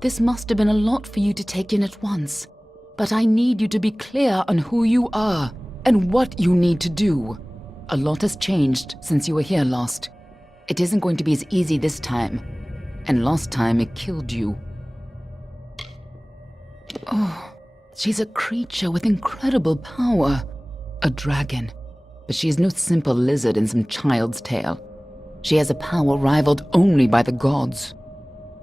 This must have been a lot for you to take in at once, but I need you to be clear on who you are and what you need to do. A lot has changed since you were here last. It isn't going to be as easy this time, and last time it killed you. Oh, she's a creature with incredible power. A dragon, but she is no simple lizard in some child's tale. She has a power rivaled only by the gods.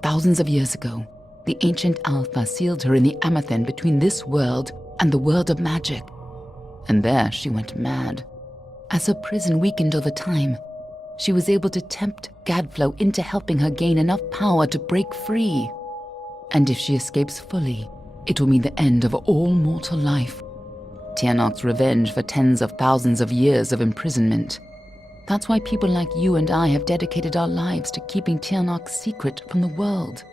Thousands of years ago, the ancient Alpha sealed her in the Amethyst between this world and the world of magic. And there she went mad. As her prison weakened over time, she was able to tempt GwTF into helping her gain enough power to break free. And if she escapes fully, it will mean the end of all mortal life. Tirnoch's revenge for tens of thousands of years of imprisonment. That's why people like you and I have dedicated our lives to keeping Tirnoch's secret from the world.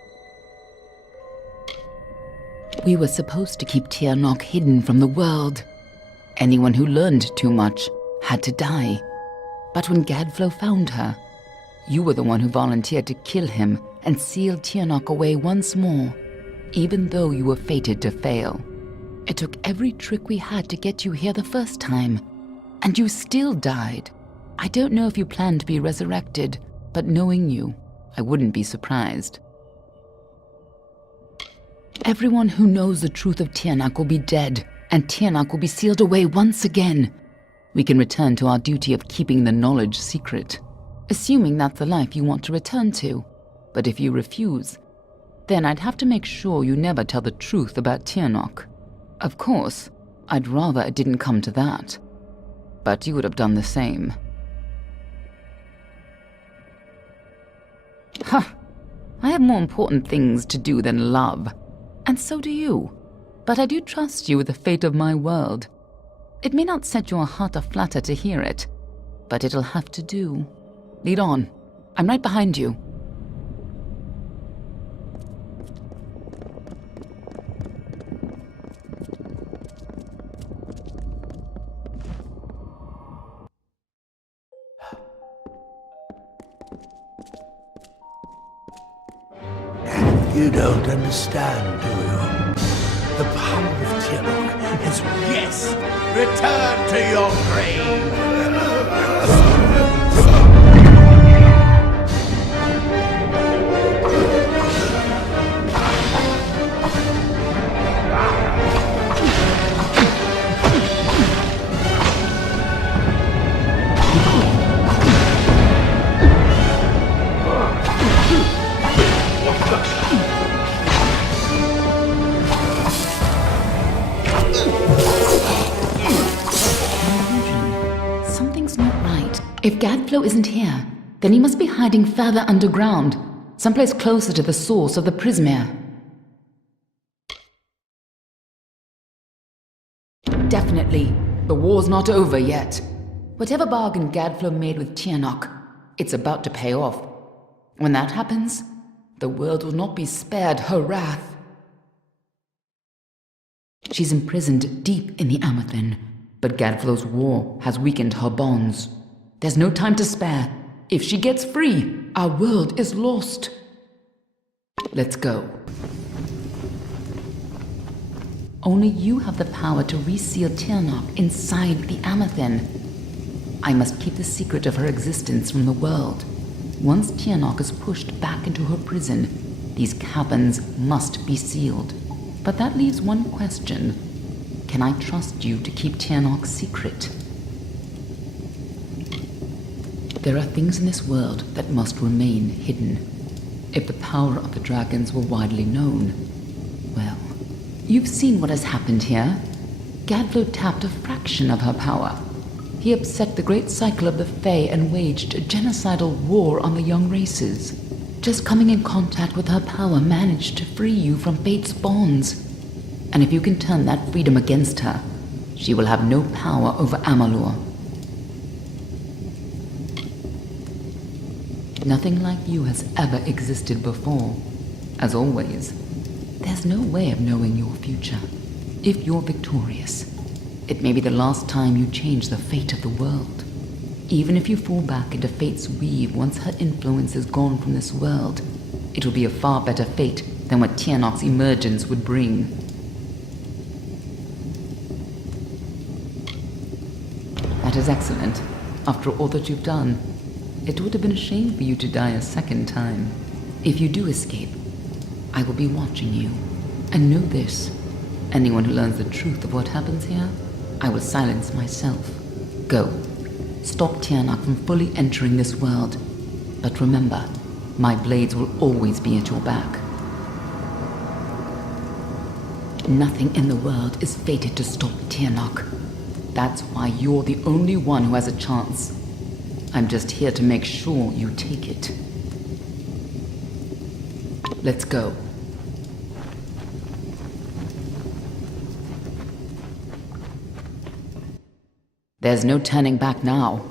We were supposed to keep Tirnoch hidden from the world. Anyone who learned too much had to die. But when GwTF found her, you were the one who volunteered to kill him and seal Tirnoch away once more, even though you were fated to fail. It took every trick we had to get you here the first time, and you still died. I don't know if you plan to be resurrected, but knowing you, I wouldn't be surprised. Everyone who knows the truth of Tirnoch will be dead, and Tirnoch will be sealed away once again. We can return to our duty of keeping the knowledge secret, assuming that's the life you want to return to. But if you refuse, then I'd have to make sure you never tell the truth about Tirnoch. Of course, I'd rather it didn't come to that. But you would have done the same. Ha! I have more important things to do than love. And so do you. But I do trust you with the fate of my world. It may not set your heart aflutter to hear it, but it'll have to do. Lead on. I'm right behind you. You don't understand, do you? The power of Tirnoch has... Yes! Return to your grave! If GwTF isn't here, then he must be hiding further underground, someplace closer to the source of the Prismere. Definitely, the war's not over yet. Whatever bargain GwTF made with Tirnoch, it's about to pay off. When that happens, the world will not be spared her wrath. She's imprisoned deep in the Amethyst, but GwTF's war has weakened her bonds. There's no time to spare. If she gets free, our world is lost. Let's go. Only you have the power to reseal Tirnoch inside the Amethyst. I must keep the secret of her existence from the world. Once Tirnoch is pushed back into her prison, these caverns must be sealed. But that leaves one question. Can I trust you to keep Tirnoch's secret? There are things in this world that must remain hidden. If the power of the dragons were widely known, well, you've seen what has happened here. GwTF tapped a fraction of her power. He upset the great cycle of the Fae and waged a genocidal war on the young races. Just coming in contact with her power managed to free you from fate's bonds. And if you can turn that freedom against her, she will have no power over Amalur. Nothing like you has ever existed before. As always, there's no way of knowing your future. If you're victorious, it may be the last time you change the fate of the world. Even if you fall back into fate's weave once her influence is gone from this world, it will be a far better fate than what Tirnoch's emergence would bring. That is excellent. After all that you've done, it would have been a shame for you to die a second time. If you do escape, I will be watching you. And know this, anyone who learns the truth of what happens here, I will silence myself. Go. Stop Tirnoch from fully entering this world. But remember, my blades will always be at your back. Nothing in the world is fated to stop Tirnoch. That's why you're the only one who has a chance. I'm just here to make sure you take it. Let's go. There's no turning back now.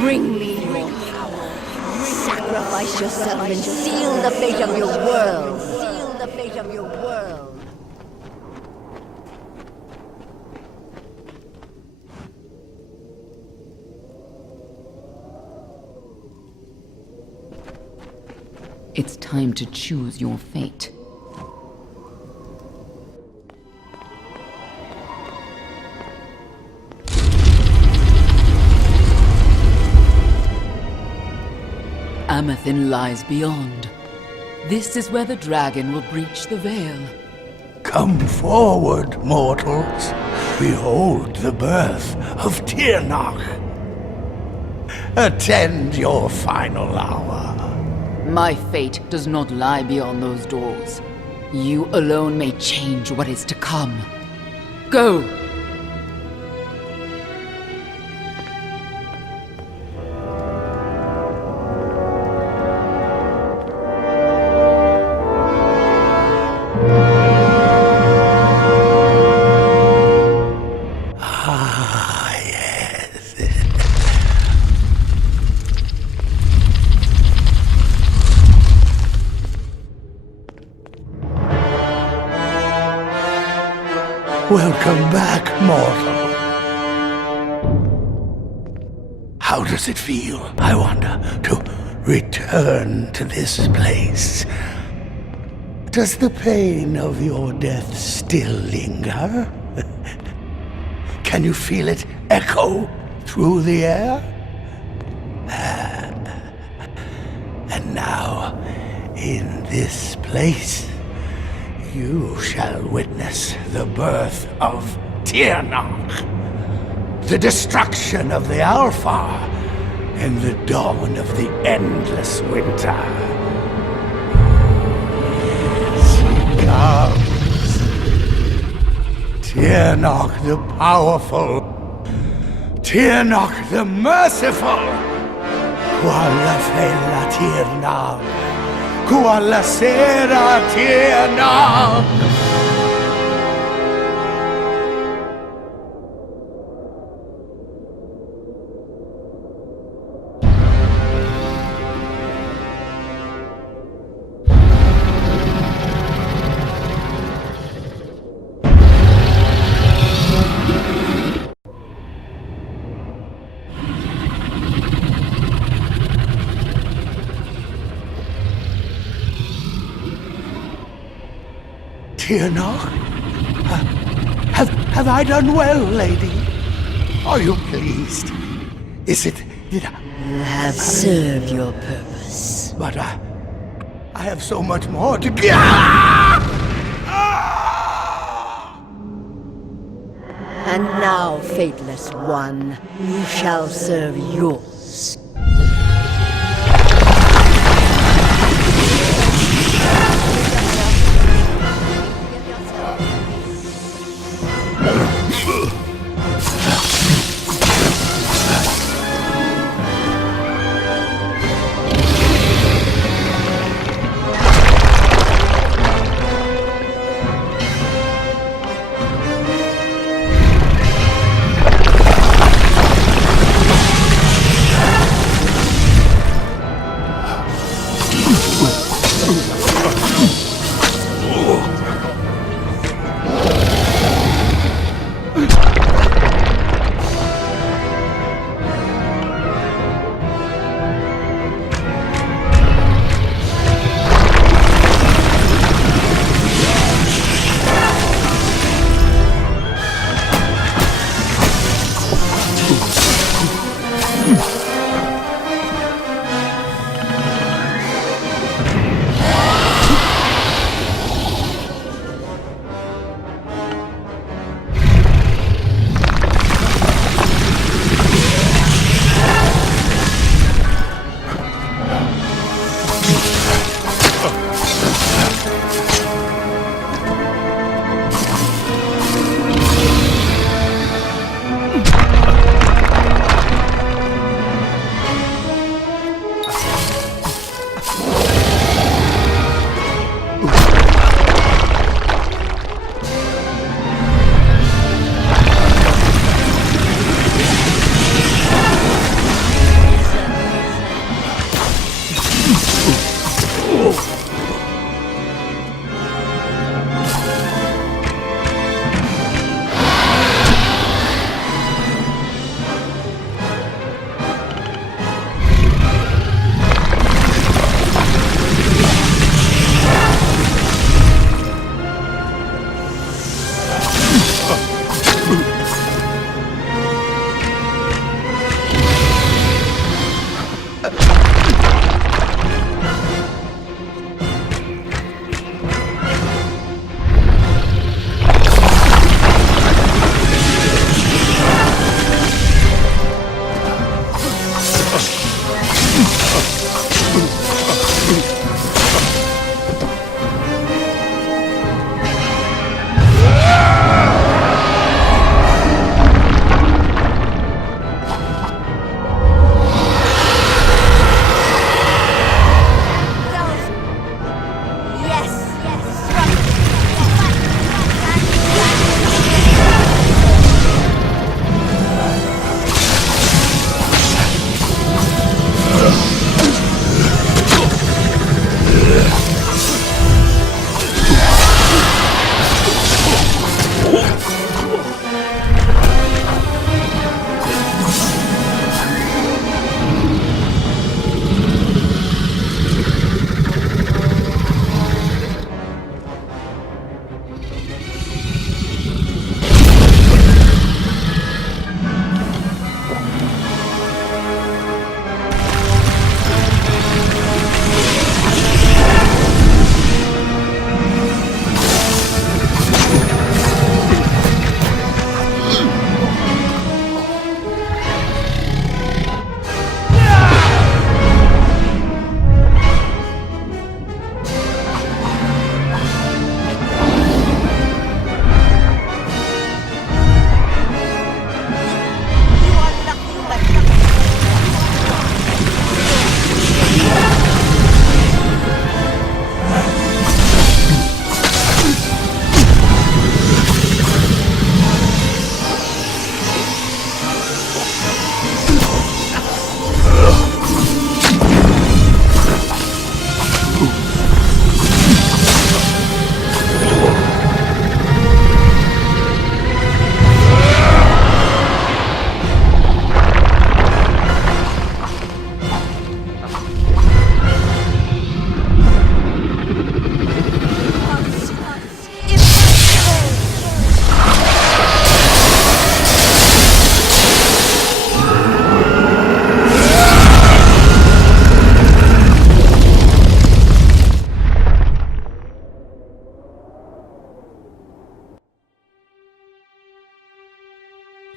Bring me your power. Sacrifice yourself and seal the fate of your world. Seal the fate of your world. It's time to choose your fate. Amathin lies beyond. This is where the dragon will breach the veil. Come forward, mortals. Behold the birth of Tirnoch. Attend your final hour. My fate does not lie beyond those doors. You alone may change what is to come. Go! Welcome back, mortal. How does it feel, I wonder, to return to this place? Does the pain of your death still linger? Can you feel it echo through the air? And now, in this place, you shall witness the birth of Tirnoch, the destruction of the Alpha, and the dawn of the endless winter. She comes. Tirnoch the powerful, Tirnoch the merciful, quella fella Tirnoch. Quella sera Tirnoch! Tirnoch? Have I done well, lady? Are you pleased? Did I... You have served your purpose. But I have so much more to give. And now, fateless one, you shall serve yours.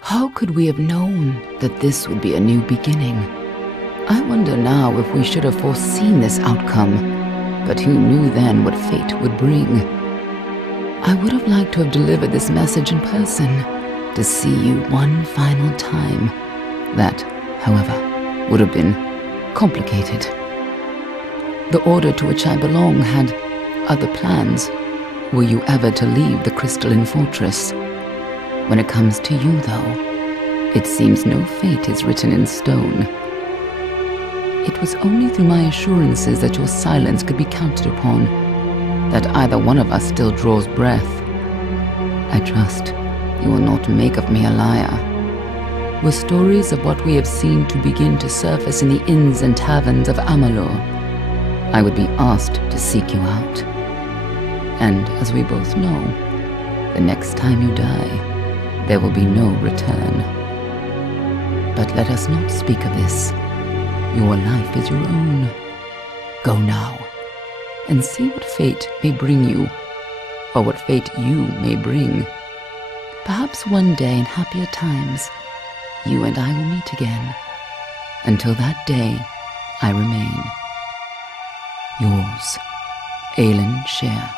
How could we have known that this would be a new beginning? I wonder now if we should have foreseen this outcome, but who knew then what fate would bring? I would have liked to have delivered this message in person, to see you one final time. That, however, would have been complicated. The order to which I belong had other plans. Were you ever to leave the crystalline fortress? When it comes to you, though, it seems no fate is written in stone. It was only through my assurances that your silence could be counted upon that either one of us still draws breath. I trust you will not make of me a liar. Were stories of what we have seen to begin to surface in the inns and taverns of Amalur, I would be asked to seek you out. And as we both know, the next time you die, there will be no return. But let us not speak of this. Your life is your own. Go now, and see what fate may bring you, or what fate you may bring. Perhaps one day in happier times, you and I will meet again. Until that day, I remain yours, Aelin Sher.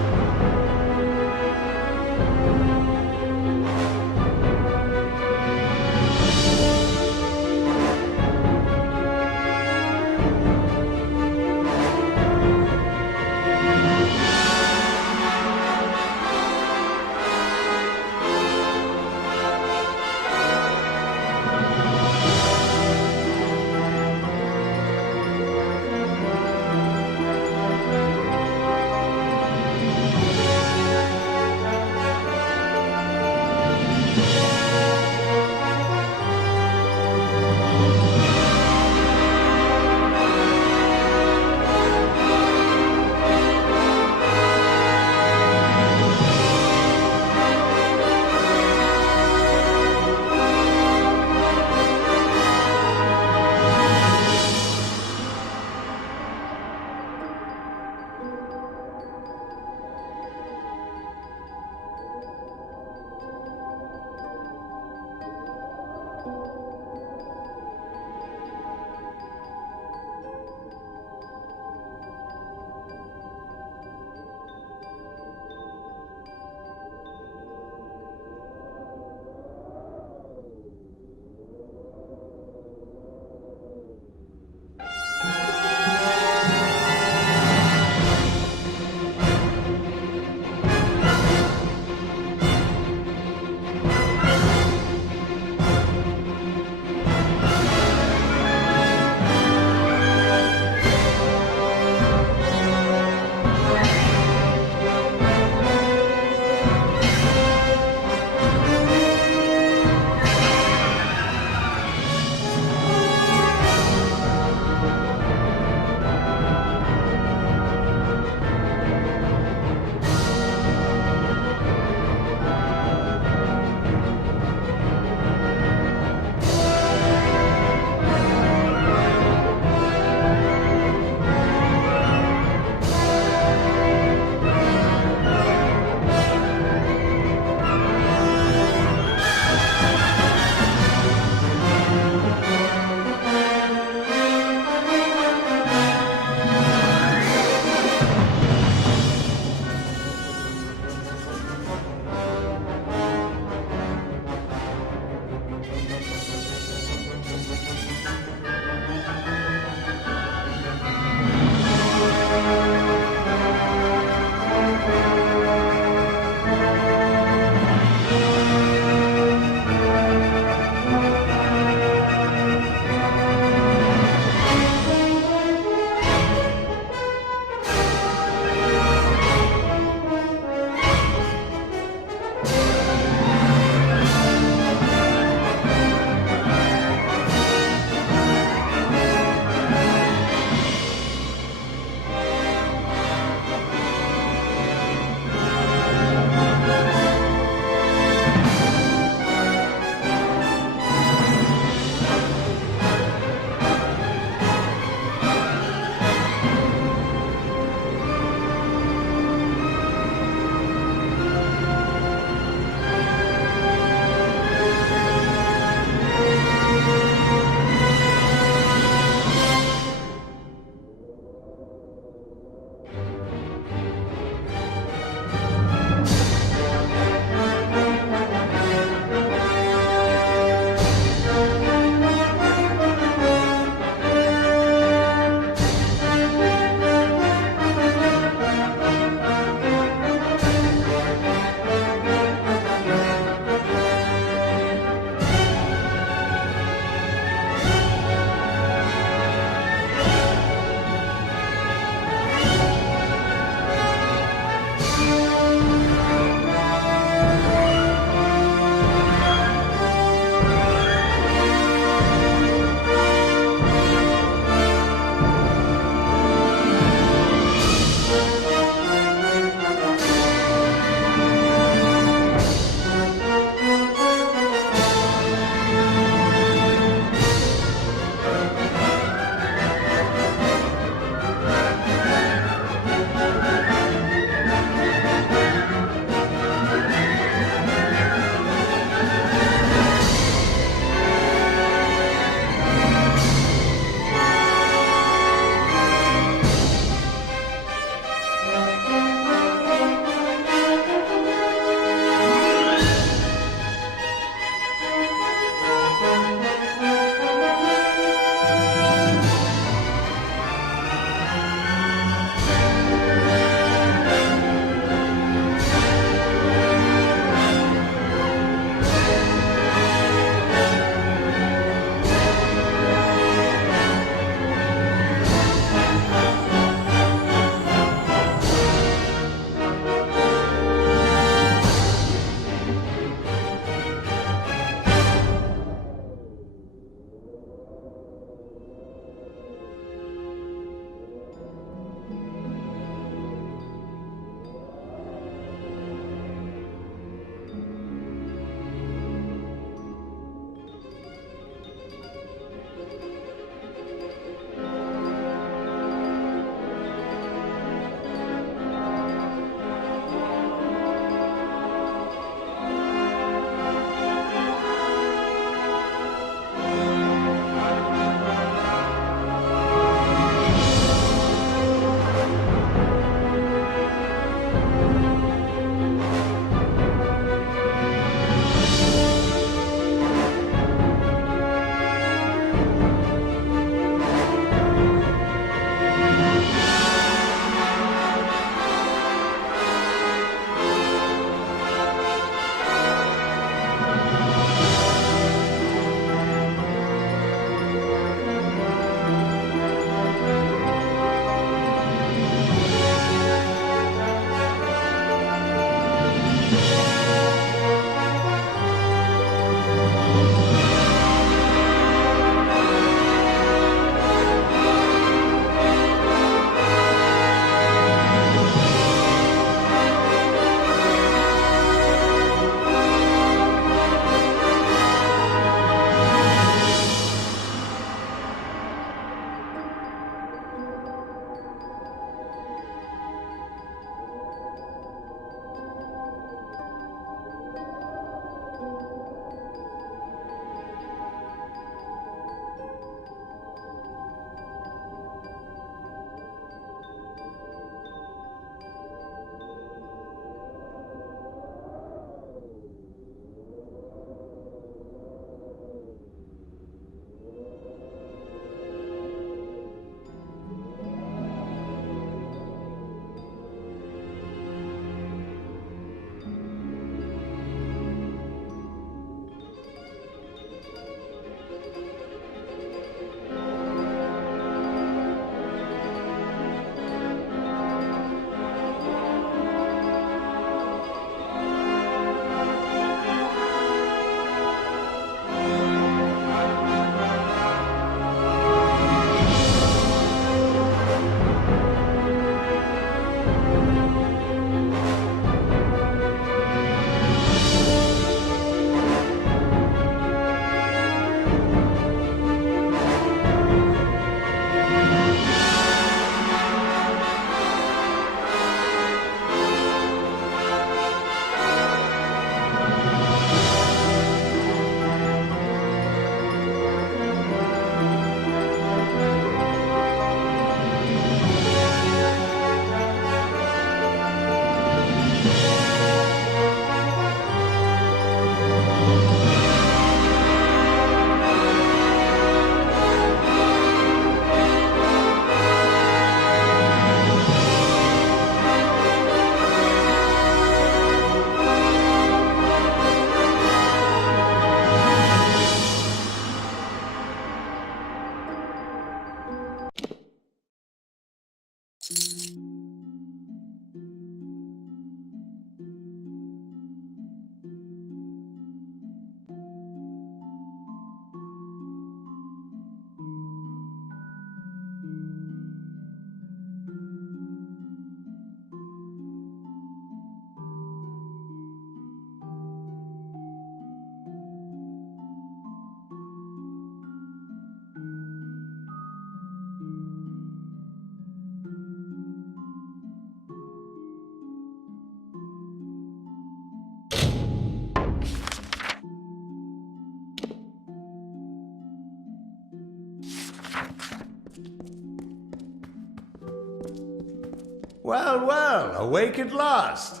Well, well, awake at last.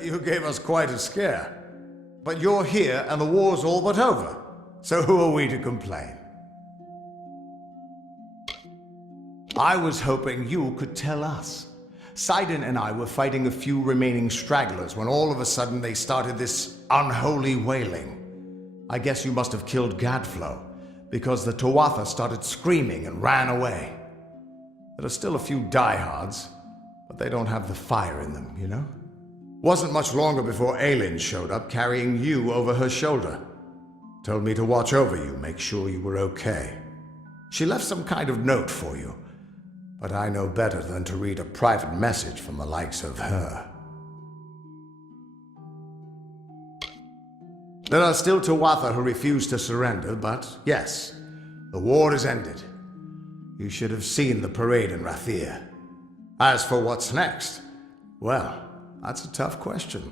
You gave us quite a scare. But you're here and the war's all but over. So who are we to complain? I was hoping you could tell us. Sidon and I were fighting a few remaining stragglers when all of a sudden they started this unholy wailing. I guess you must have killed Gadflow, because the Tuatha started screaming and ran away. There are still a few diehards, but they don't have the fire in them, you know? Wasn't much longer before Aelin showed up carrying you over her shoulder. Told me to watch over you, make sure you were okay. She left some kind of note for you, but I know better than to read a private message from the likes of her. There are still Tuatha who refuse to surrender, but yes, the war is ended. You should have seen the parade in Rathir. As for what's next, well, that's a tough question.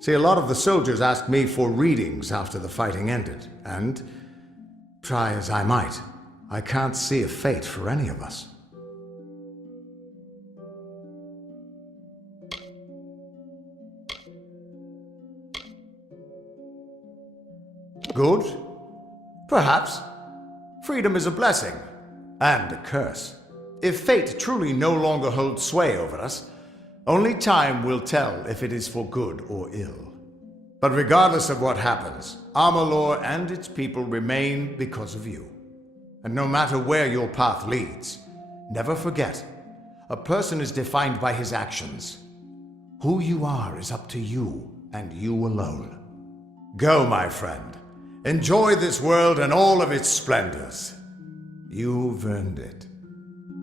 See, a lot of the soldiers asked me for readings after the fighting ended, and try as I might, I can't see a fate for any of us. Good? Perhaps. Freedom is a blessing, and a curse. If fate truly no longer holds sway over us, only time will tell if it is for good or ill. But regardless of what happens, Amalur and its people remain because of you. And no matter where your path leads, never forget, a person is defined by his actions. Who you are is up to you, and you alone. Go, my friend. Enjoy this world and all of its splendors. You've earned it.